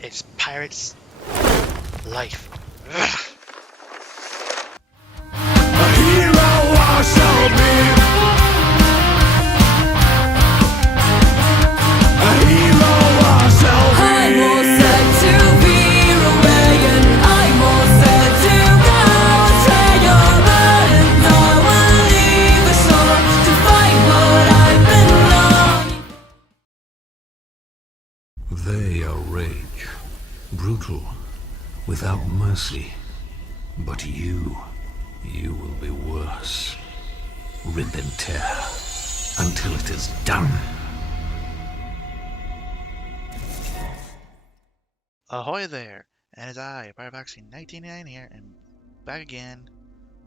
It's pirate's life. Ugh. A hero I shall be. A hero I shall be. I'm all set to veer away, and I'm all set to go astray. Your burdens I will leave ashore to find what I've been longing. They are rage, brutal, without mercy. But you will be worse. Rip and tear until it is done. Ahoy there, and it's I, PirateVaccine1999 here, and back again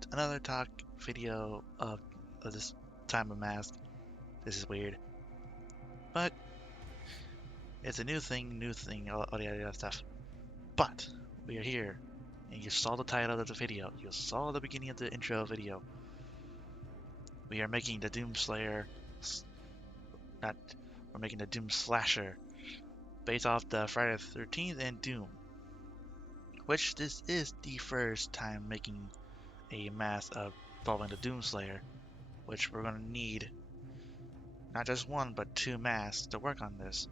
to another talk video of this time of mask. This is weird, but it's a new thing, all the other stuff. But we are here, and you saw the title of the video. You saw the beginning of the intro video. We are making the Doom Slayer, we're making the Doom Slasher, based off the Friday the 13th and Doom. Which this is the first time making a mask of following the Doom Slayer, which we're gonna need not just one but two masks to work on this.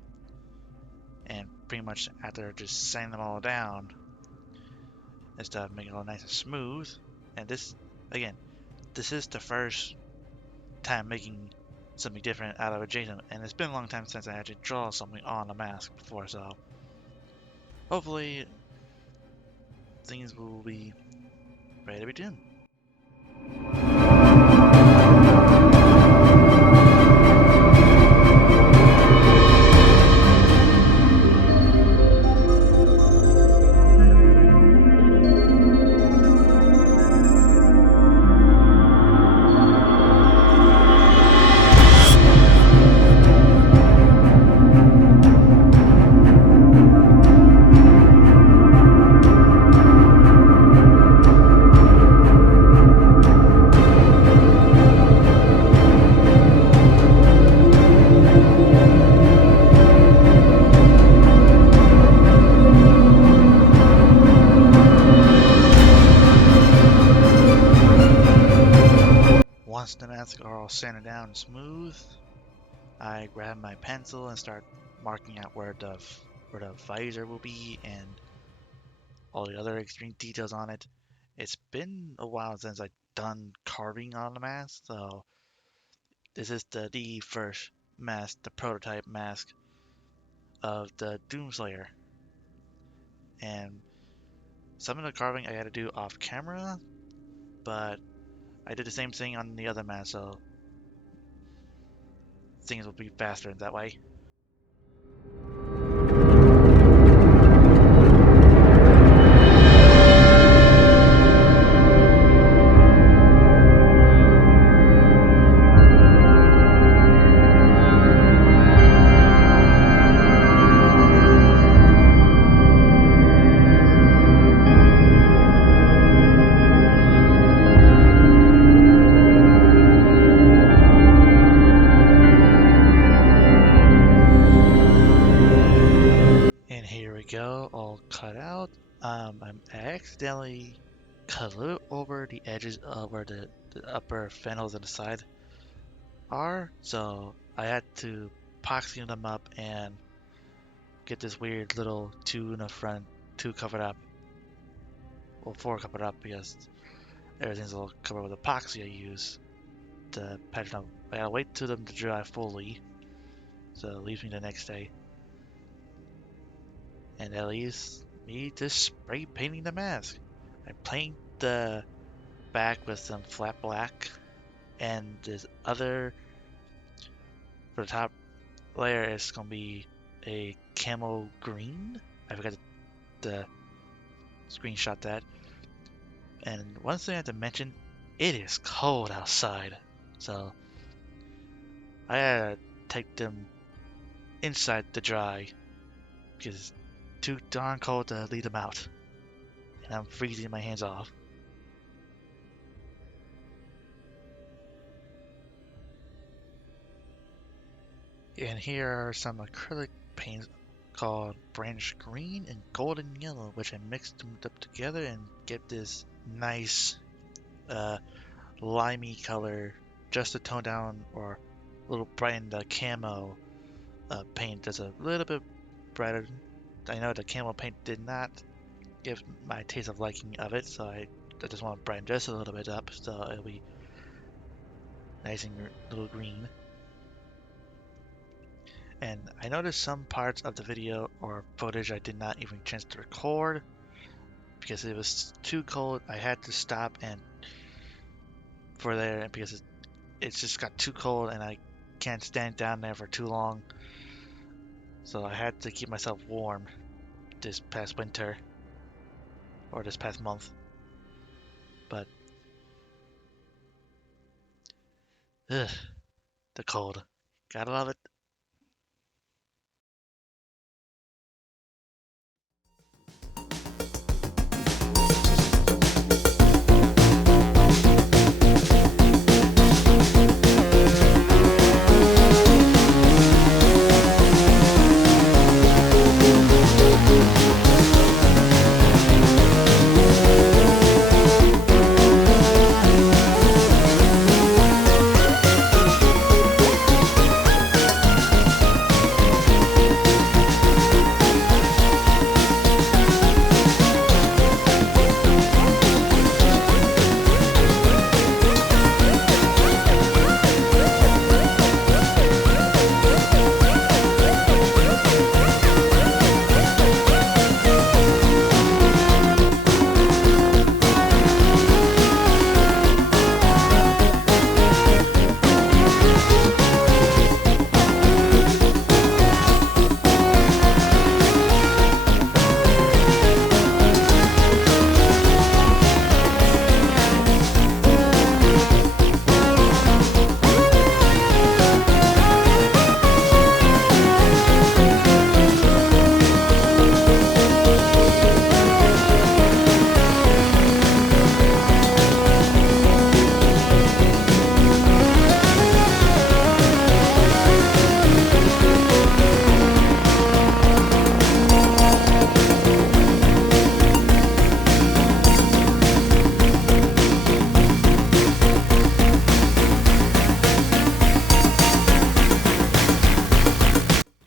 And pretty much after just sanding them all down and stuff, making it all nice and smooth. And this, again, this is the first time making something different out of a Jason, and it's been a long time since I actually draw something on a mask before, so hopefully things will be ready to be done. Once the masks are all sanded down and smooth, I grab my pencil and start marking out where the visor will be and all the other extreme details on it. It's been a while since I've done carving on the mask, so this is the first mask, the prototype mask of the Doomslayer. And some of the carving I had to do off camera, but I did the same thing on the other mask, so things will be faster that way. And here we go, all cut out. I accidentally cut a little over the edges of where the upper fennels on the side are, so I had to epoxy them up and get this weird little two in the front, two covered up, well, four covered up because everything's all covered with epoxy I use to patch them up. I gotta wait till them to dry fully, so it leaves me the next day. And that leaves me just spray painting the mask. I paint the back with some flat black, and this other, for the top layer, is gonna be a camo green. I forgot to screenshot that. And one thing I have to mention, it is cold outside, so I gotta take them inside to dry because it's too darn cold to leave them out, and I'm freezing my hands off. And here are some acrylic paints called Branch Green and Golden Yellow, which I mixed them up together and get this nice limey color just to tone down or a little brighten the camo paint that's a little bit brighter. I know the camo paint did not give my taste of liking of it, so I just want to brighten just a little bit up so it'll be nice and little green. And I noticed some parts of the video or footage I did not even chance to record because it was too cold. I had to stop and for there because it just got too cold and I can't stand down there for too long. So I had to keep myself warm this past winter or this past month. But ugh, the cold. Gotta love it.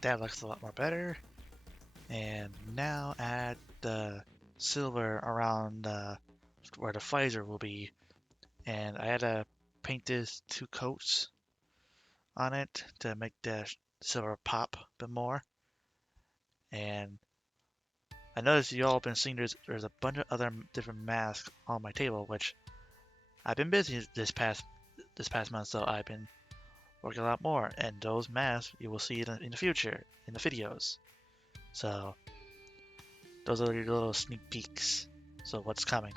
That looks a lot more better. And now add the silver around where the visor will be. And I had to paint this 2 coats on it to make the silver pop a bit more. And I noticed you all have been seeing there's a bunch of other different masks on my table, which I've been busy this past month, so I've been working a lot more. And those masks you will see in the future in the videos. So those are your little sneak peeks. So what's coming?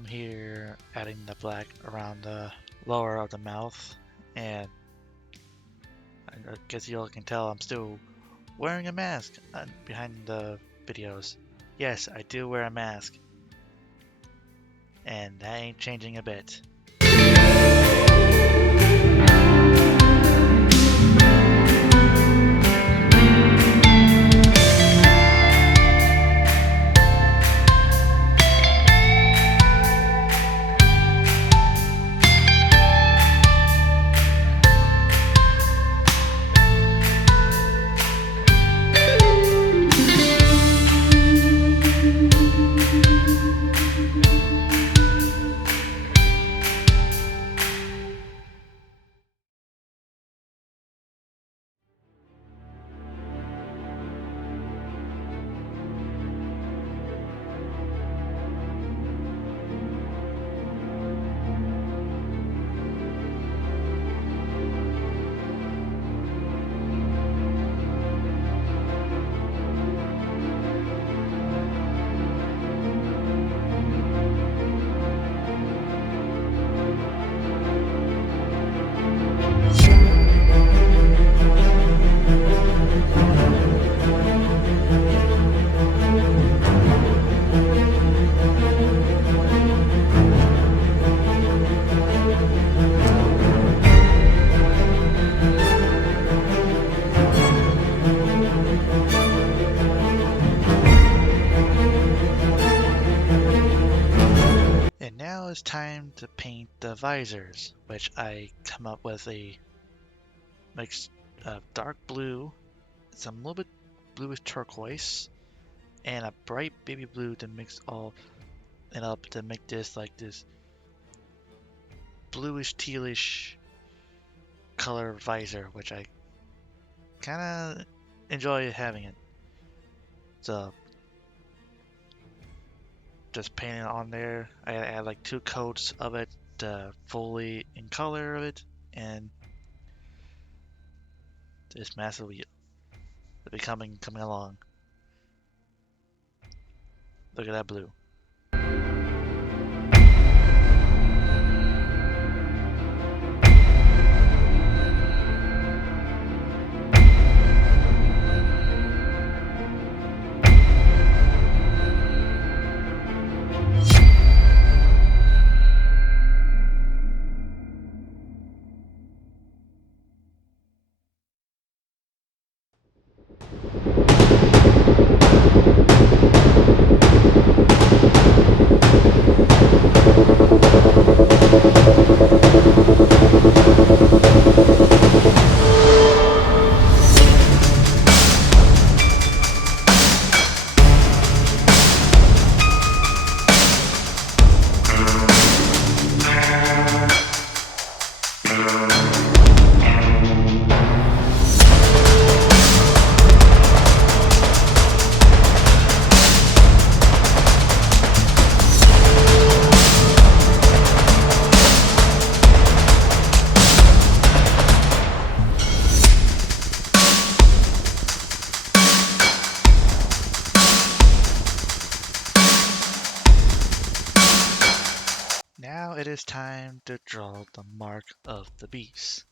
I'm here adding the black around the lower of the mouth, and I guess you all can tell I'm still wearing a mask behind the videos. Yes, I do wear a mask, and that ain't changing a bit. And now it's time to paint the visors, which I come up with a mix of dark blue, some little bit bluish turquoise, and a bright baby blue to mix all it up to make this like this bluish tealish color visor, which I kind of enjoy having it. So just painting it on there. I add like 2 coats of it fully in color of it, and this massive wheel will be coming along. Look at that blue. Now it is time to draw the mark of the beast,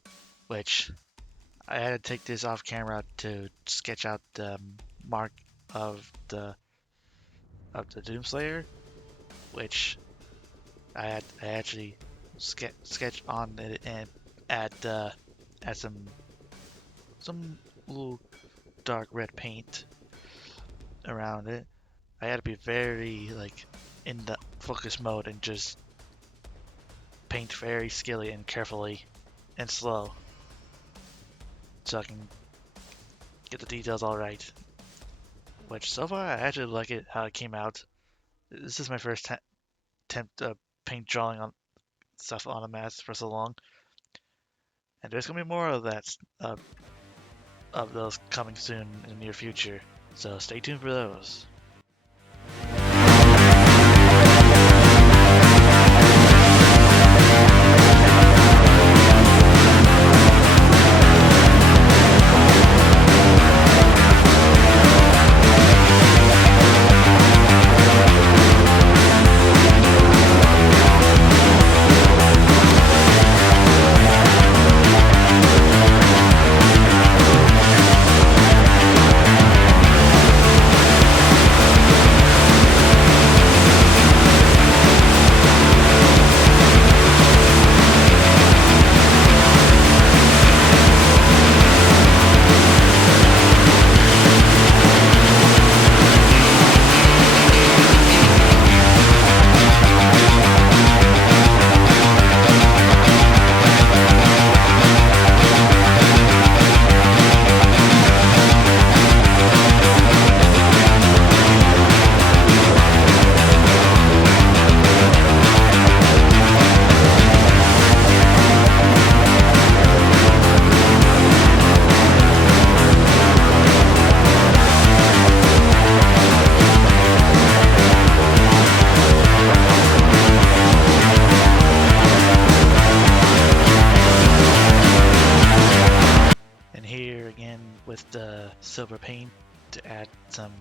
which I had to take this off camera to sketch out the mark of the Doomslayer, which I actually sketch on it and add some little dark red paint around it. I had to be very like in the focus mode and just paint very skillfully and carefully and slow so I can get the details all right. Which so far I actually like it how it came out. This is my first attempt paint drawing on stuff on a mask for so long, and there's gonna be more of that of those coming soon in the near future. So stay tuned for those. silver paint to add some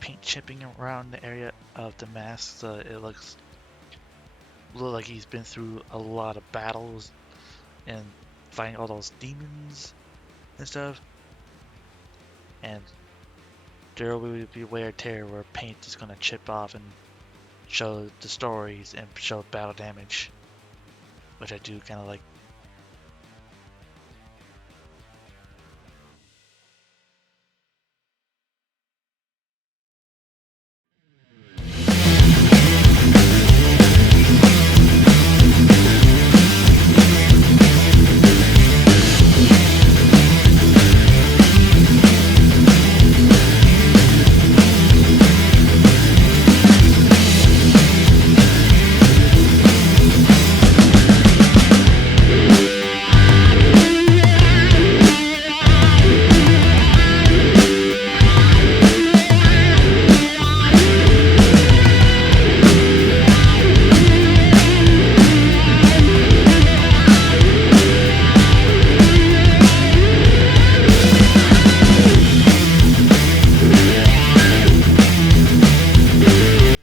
paint chipping around the area of the mask so it looks like he's been through a lot of battles and fighting all those demons and stuff. And there will be wear and tear where paint is going to chip off and show the stories and show battle damage, which I do kind of like.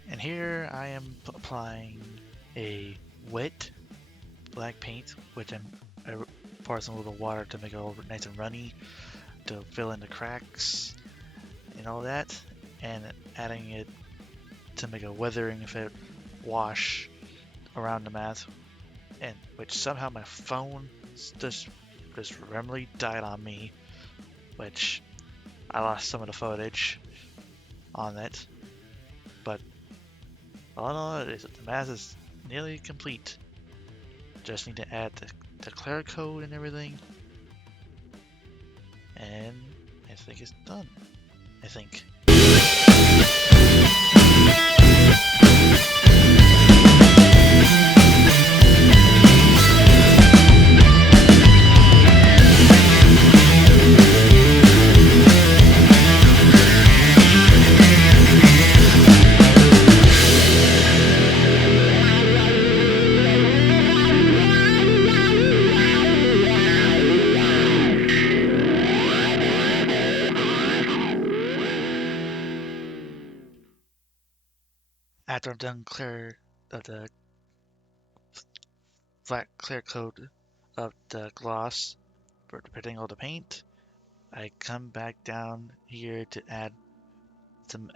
And here I am applying a wet black paint, which I pour some little water to make it all nice and runny, to fill in the cracks and all that, and adding it to make a weathering effect wash around the mask, and which somehow my phone just randomly died on me, which I lost some of the footage on it, but all in all, the mask is nearly complete. Just need to add the clear coat and everything, and I think it's done. I think. After I'm done clear of the flat clear coat of the gloss for putting all the paint, I come back down here to add some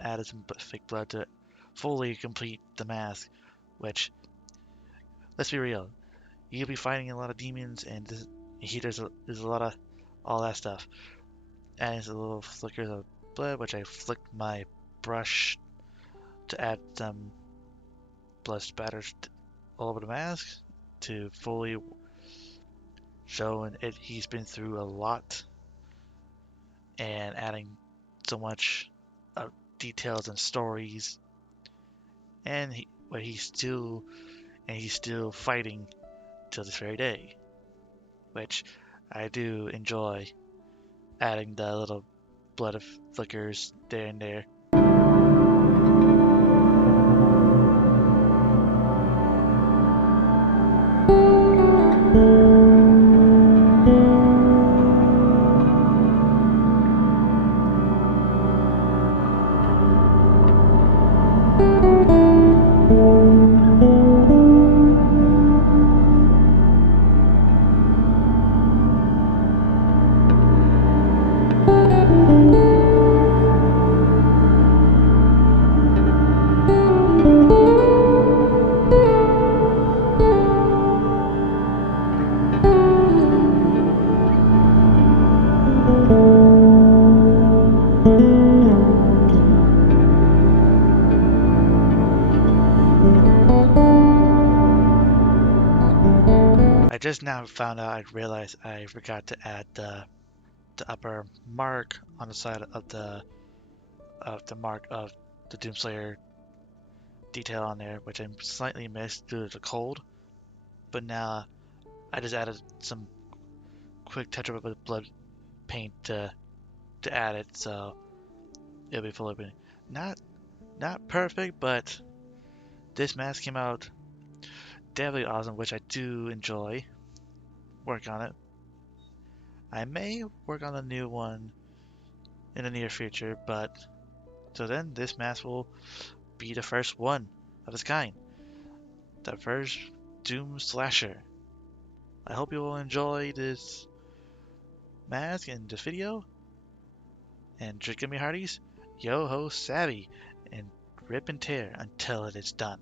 fake blood to fully complete the mask. Which, let's be real, you'll be fighting a lot of demons, and there's a lot of all that stuff. Adding some little flickers of blood, which I flicked my brush to add some blood spatters all over the mask to fully show he's been through a lot, and adding so much details and stories, and he's still fighting till this very day, which I do enjoy adding the little blood flickers there and there. I just now found out, I realized I forgot to add the upper mark on the side of the mark of the Doomslayer detail on there, which I slightly missed due to the cold. But now I just added some quick touch up with blood paint to add it, so it'll be fully open. Not perfect, but this mask came out definitely awesome, which I do enjoy. Work on it. I may work on a new one in the near future, but so then this mask will be the first one of its kind. The first Doom slasher. I hope you will enjoy this mask and this video. And drink me hearties, yo ho savvy, and rip and tear until it is done.